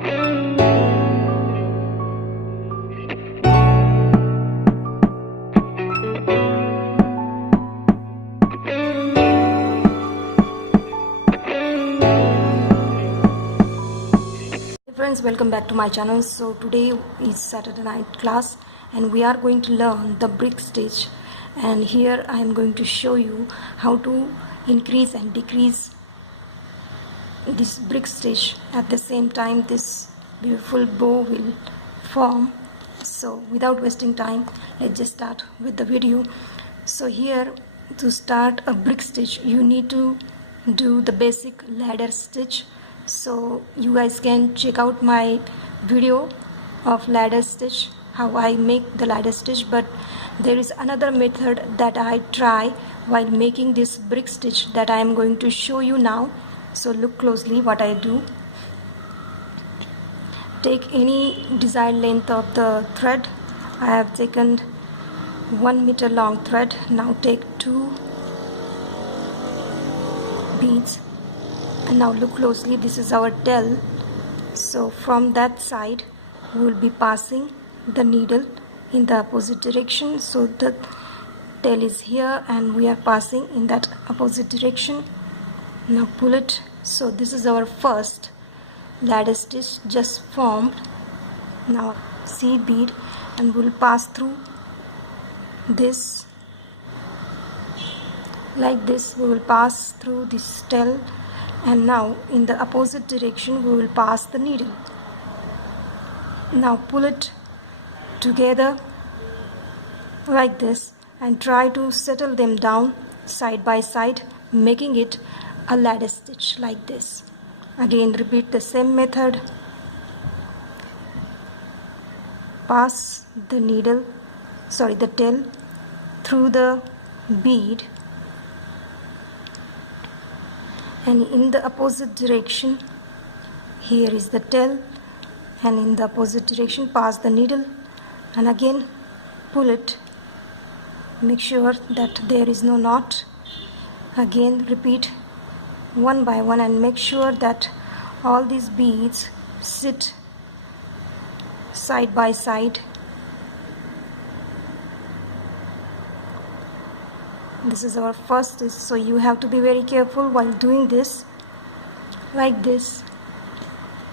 Friends, welcome back to my channel. So today is Saturday night class and we are going to learn the brick stitch, and here I am going to show you how to increase and decrease this brick stitch. At the same time this beautiful bow will form. So without wasting time, let's just start with the video. So here, to start a brick stitch, you need to do the basic ladder stitch. So you guys can check out my video of ladder stitch, how I make the ladder stitch. But there is another method that I try while making this brick stitch that I am going to show you now. So look closely what I do. Take any desired length of the thread. I have taken 1 meter long thread. Now take 2 beads, and now look closely, this is our tail. So from that side we will be passing the needle in the opposite direction. So the tail is here and we are passing in that opposite direction. Now pull it. So this is our first ladder stitch just formed. Now see bead, and we will pass through this like this. We will pass through this tail, and now in the opposite direction we will pass the needle. Now pull it together like this and try to settle them down side by side, making it a ladder stitch like this. Again repeat the same method. Pass the needle, the tail through the bead, and in the opposite direction, here is the tail, and in the opposite direction pass the needle, and again pull it. Make sure that there is no knot. Again repeat one by one and make sure that all these beads sit side by side. This is our first stitch, so you have to be very careful while doing this like this.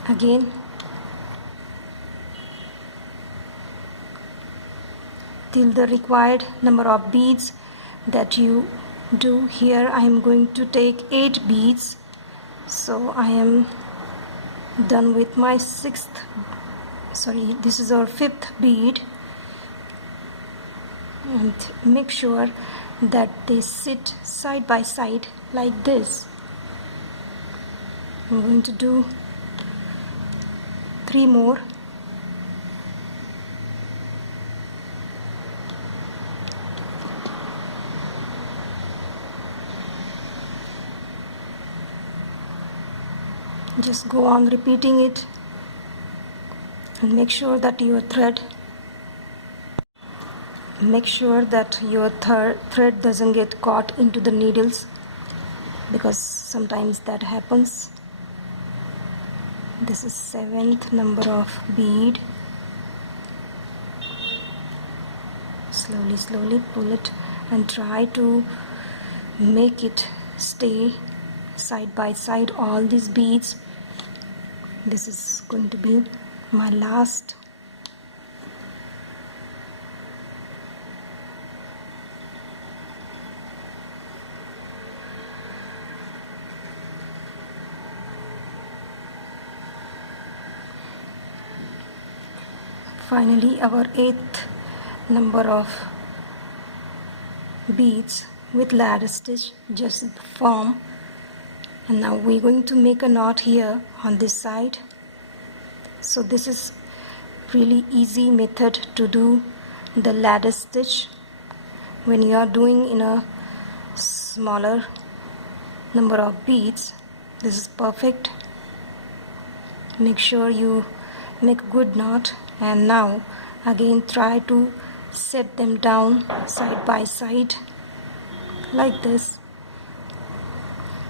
Again till the required number of beads that you do. Here I am going to take 8 beads, so I am done with my this is our 5th bead, and make sure that they sit side by side like this. I'm going to do 3 more. Just go on repeating it, and make sure that your thread doesn't get caught into the needles, because sometimes that happens. This is 7th number of bead. Slowly pull it and try to make it stay side by side, all these beads. This is going to be my last. Finally our 8th number of beads with ladder stitch just form, and now we're going to make a knot here on this side. So this is really easy method to do the ladder stitch when you are doing in a smaller number of beads. This is perfect. Make sure you make a good knot, and now again try to set them down side by side like this.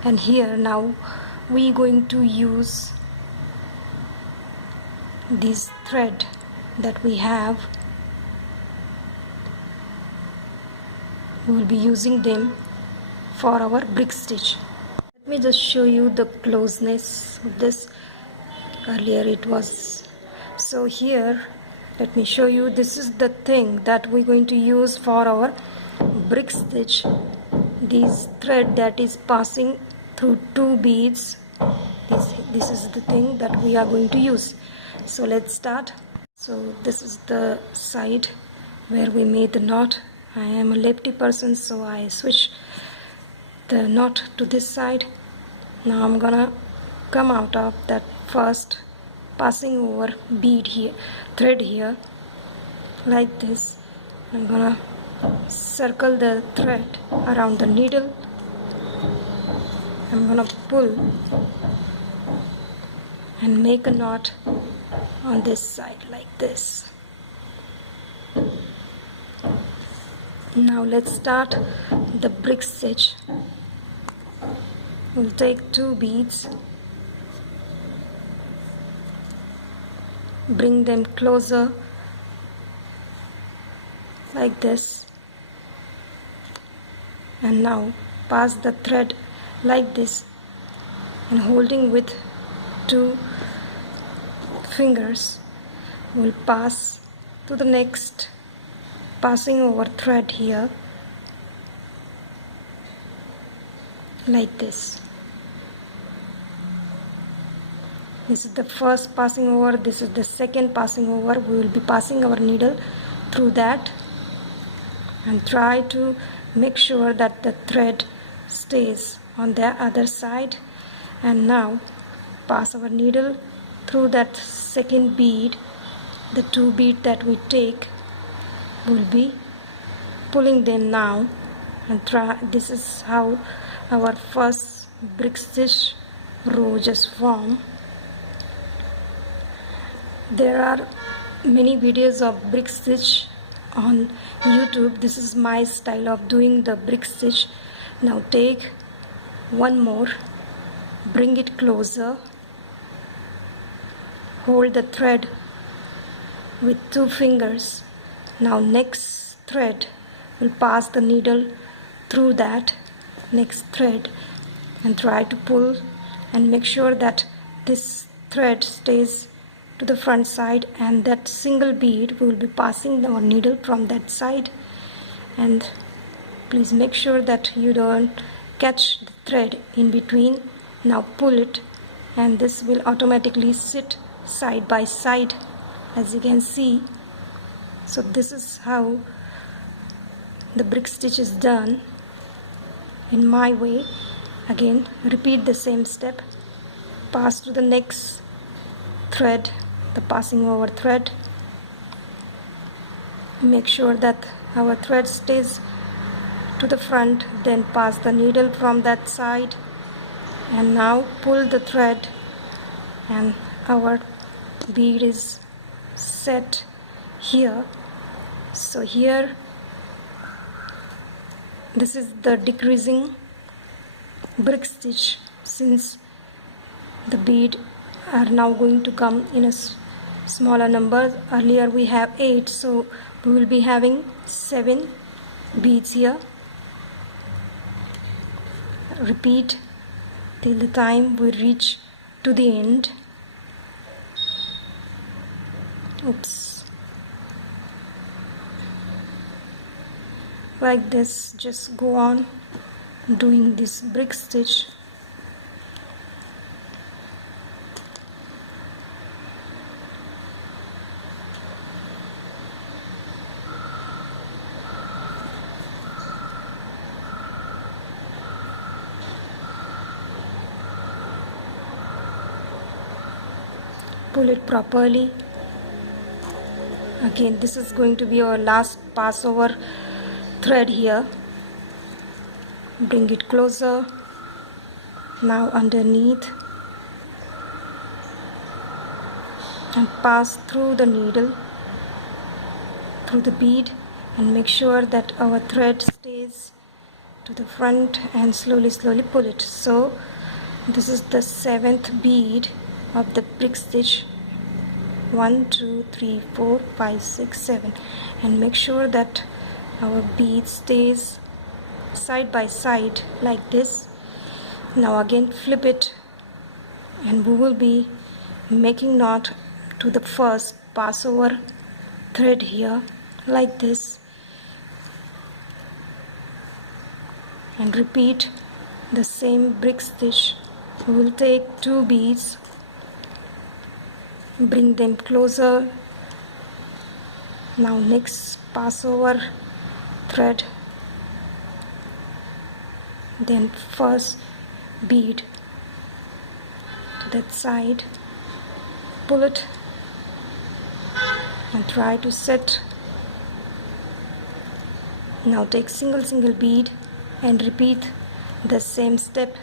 And here now we're going to use these thread that we have, we will be using them for our brick stitch. Let me just show you the closeness of this. Earlier it was, so here let me show you, this is the thing that we're going to use for our brick stitch. This thread that is passing through two beads, this is the thing that we are going to use. So let's start. So this is the side where we made the knot. I am a lefty person, so I switch the knot to this side. Now I'm gonna come out of that first passing over bead here, thread here, like this. I'm gonna circle the thread around the needle. I'm gonna pull and make a knot on this side like this. Now let's start the brick stitch. We'll take two beads, bring them closer like this, and now pass the thread like this, and holding with two fingers we'll pass to the next passing over thread here like this. This is the first passing over, this is the second passing over. We will be passing our needle through that and try to make sure that the thread stays on the other side. And now pass our needle through that second bead. The two beads that we take, will be pulling them now and try. This is how our first brick stitch row just form. There are many videos of brick stitch on YouTube. This is my style of doing the brick stitch. Now take one more, bring it closer, hold the thread with two fingers. Now next thread will pass the needle through that next thread and try to pull and make sure that this thread stays to the front side, and that single bead will be passing our needle from that side. And please make sure that you don't catch the thread in between. Now pull it, and this will automatically sit side by side, as you can see. So this is how the brick stitch is done in my way. Again, repeat the same step, pass to the next thread, the passing over thread, make sure that our thread stays to the front, then pass the needle from that side, and now pull the thread, and our bead is set here. So here, this is the decreasing brick stitch, since the bead are now going to come in a smaller number. Earlier we have 8, so we will be having 7 beads here. Repeat till the time we reach to the end. Oops. Like this, just go on doing this brick stitch. Pull it properly. Again, this is going to be our last passover thread here. Bring it closer. Now underneath, and pass through the needle, through the bead, and make sure that our thread stays to the front, and slowly pull it. So this is the 7th bead of the brick stitch. 1 2 3 4 5 6 7, and make sure that our bead stays side by side like this. Now again flip it, and we will be making knot to the first passover thread here like this, and repeat the same brick stitch. We will take 2 beads, bring them closer. Now next passover thread, then first bead to that side, pull it and try to set. Now take single bead and repeat the same step.